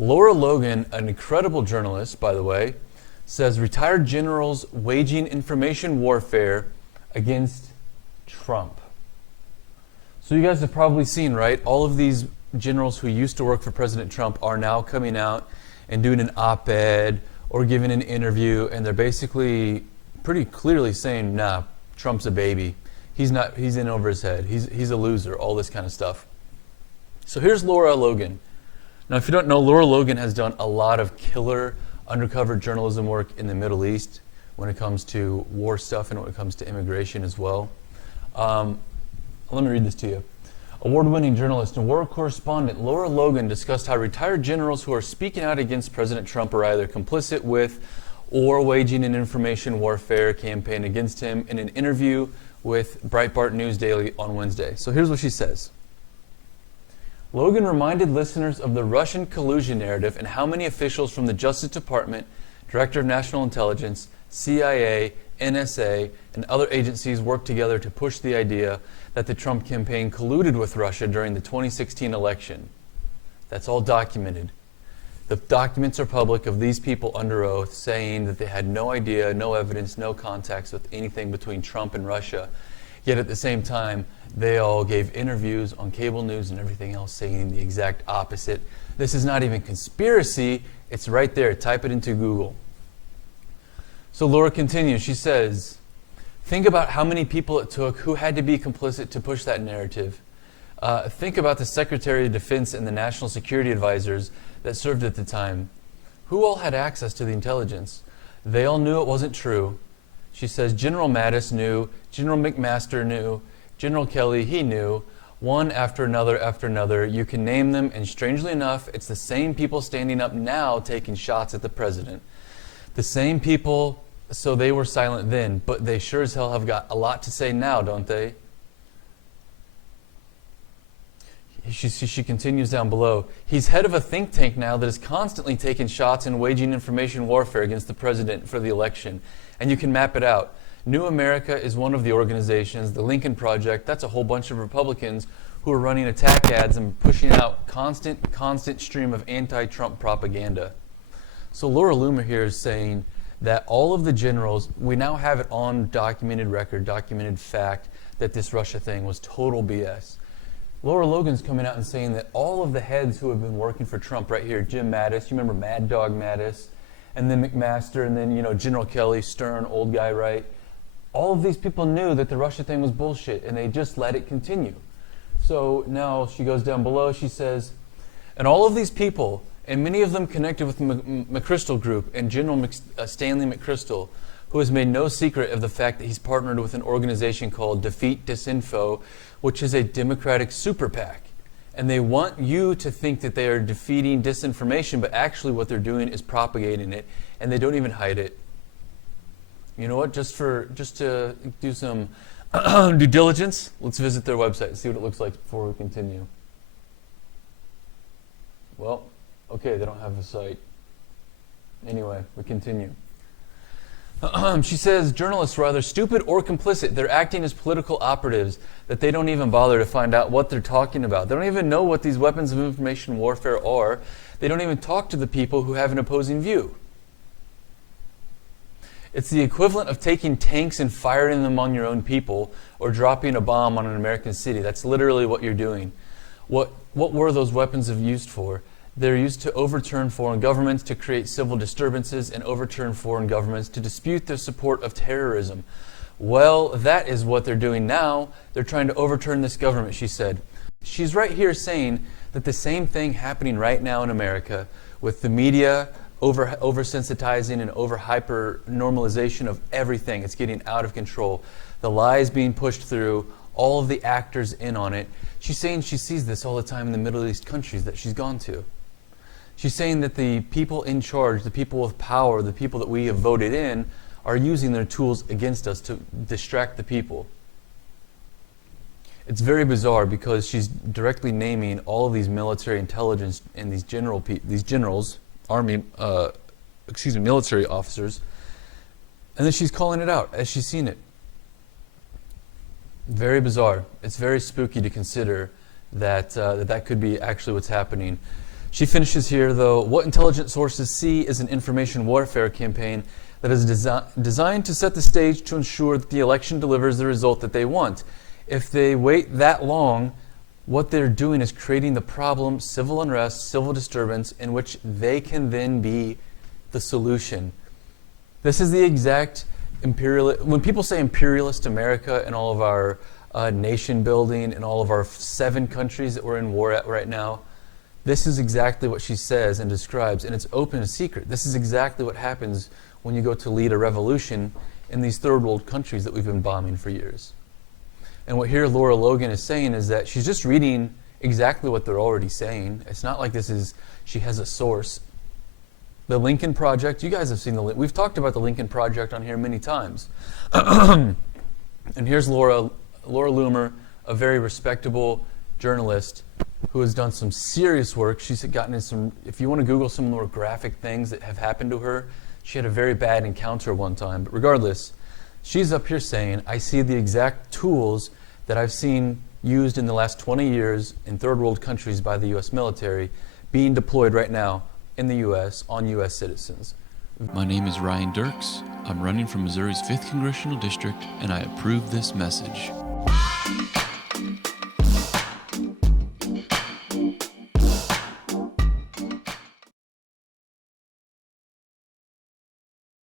Lara Logan, an incredible journalist, by the way, says retired generals waging information warfare against Trump. So you guys have probably seen, right? All of these generals who used to work for President Trump are now coming out and doing an op-ed or giving an interview, and they're basically pretty clearly saying, nah, Trump's a baby. He's in over his head. He's a loser, all this kind of stuff. So here's Lara Logan. Now, if you don't know, Lara Logan has done a lot of killer undercover journalism work in the Middle East when it comes to war stuff and when it comes to immigration as well. Let me read this to you. Award-winning journalist and war correspondent Lara Logan discussed how retired generals who are speaking out against President Trump are either complicit with or waging an information warfare campaign against him in an interview with Breitbart News Daily on Wednesday. So here's what she says. Logan reminded listeners of the Russian collusion narrative and how many officials from the Justice Department, Director of National Intelligence, CIA, NSA, and other agencies worked together to push the idea that the Trump campaign colluded with Russia during the 2016 election. That's all documented. The documents are public of these people under oath saying that they had no idea, no evidence, no contacts with anything between Trump and Russia. Yet at the same time, they all gave interviews on cable news and everything else saying the exact opposite. This is not even conspiracy. It's right there. Type it into Google. So Lara continues. She says, think about how many people it took who had to be complicit to push that narrative. Think about the Secretary of Defense and the National Security Advisors that served at the time. Who all had access to the intelligence? They all knew it wasn't true. She says General Mattis knew, General McMaster knew, General Kelly, he knew, one after another after another. You can name them, and strangely enough, it's the same people standing up now taking shots at the president. The same people, so they were silent then, but they sure as hell have got a lot to say now, don't they? She continues down below. He's head of a think tank now that is constantly taking shots and waging information warfare against the president for the election. And you can map it out. New America is one of the organizations. The Lincoln Project, that's a whole bunch of Republicans who are running attack ads and pushing out constant stream of anti-Trump propaganda. So Lara Logan here is saying that all of the generals, we now have it on documented record, documented fact, that this Russia thing was total BS. Lara Logan's coming out and saying that all of the heads who have been working for Trump right here, Jim Mattis, you remember Mad Dog Mattis, and then McMaster, and then General Kelly, stern old guy, right? All of these people knew that the Russia thing was bullshit, and they just let it continue. So now she goes down below, she says, and all of these people, and many of them connected with the McChrystal Group and General Stanley McChrystal, who has made no secret of the fact that he's partnered with an organization called Defeat Disinfo, which is a Democratic super PAC. And they want you to think that they are defeating disinformation, but actually what they're doing is propagating it, and they don't even hide it. You know what? Just to do some due diligence, let's visit their website and see what it looks like before we continue. Well, okay, they don't have a site. Anyway, we continue. She says journalists are either stupid or complicit. They're acting as political operatives, that they don't even bother to find out what they're talking about. They don't even know what these weapons of information warfare are. They don't even talk to the people who have an opposing view. It's the equivalent of taking tanks and firing them on your own people or dropping a bomb on an American city. That's literally what you're doing. What were those weapons used for? They're used to overturn foreign governments, to create civil disturbances, and overturn foreign governments to dispute their support of terrorism. Well, that is what they're doing now. They're trying to overturn this government, she said. She's right here saying that the same thing happening right now in America with the media oversensitizing and over-hyper normalization of everything. It's getting out of control. The lies being pushed through, all of the actors in on it. She's saying she sees this all the time in the Middle East countries that she's gone to. She's saying that the people in charge, the people with power, the people that we have voted in, are using their tools against us to distract the people. It's very bizarre because she's directly naming all of these military intelligence and these generals, military officers, and then she's calling it out as she's seen it. Very bizarre. It's very spooky to consider that that could be actually what's happening. She finishes here, though, what intelligence sources see is an information warfare campaign that is designed to set the stage to ensure that the election delivers the result that they want. If they wait that long, what they're doing is creating the problem, civil unrest, civil disturbance, in which they can then be the solution. This is the exact when people say imperialist America and all of our nation building and all of our 7 countries that we're in war at right now, this is exactly what she says and describes, and it's open and secret. This is exactly what happens when you go to lead a revolution in these third world countries that we've been bombing for years. And what here Lara Logan is saying is that she's just reading exactly what they're already saying. It's not like she has a source. The Lincoln Project, you guys have seen we've talked about the Lincoln Project on here many times. And here's Laura Loomer, a very respectable journalist who has done some serious work. She's gotten in some, if you want to Google some more graphic things that have happened to her, she had a very bad encounter one time. But regardless, she's up here saying, I see the exact tools that I've seen used in the last 20 years in third world countries by the U.S. military being deployed right now in the U.S. on U.S. citizens. My name is Ryan Derks. I'm running from Missouri's 5th Congressional District, and I approve this message.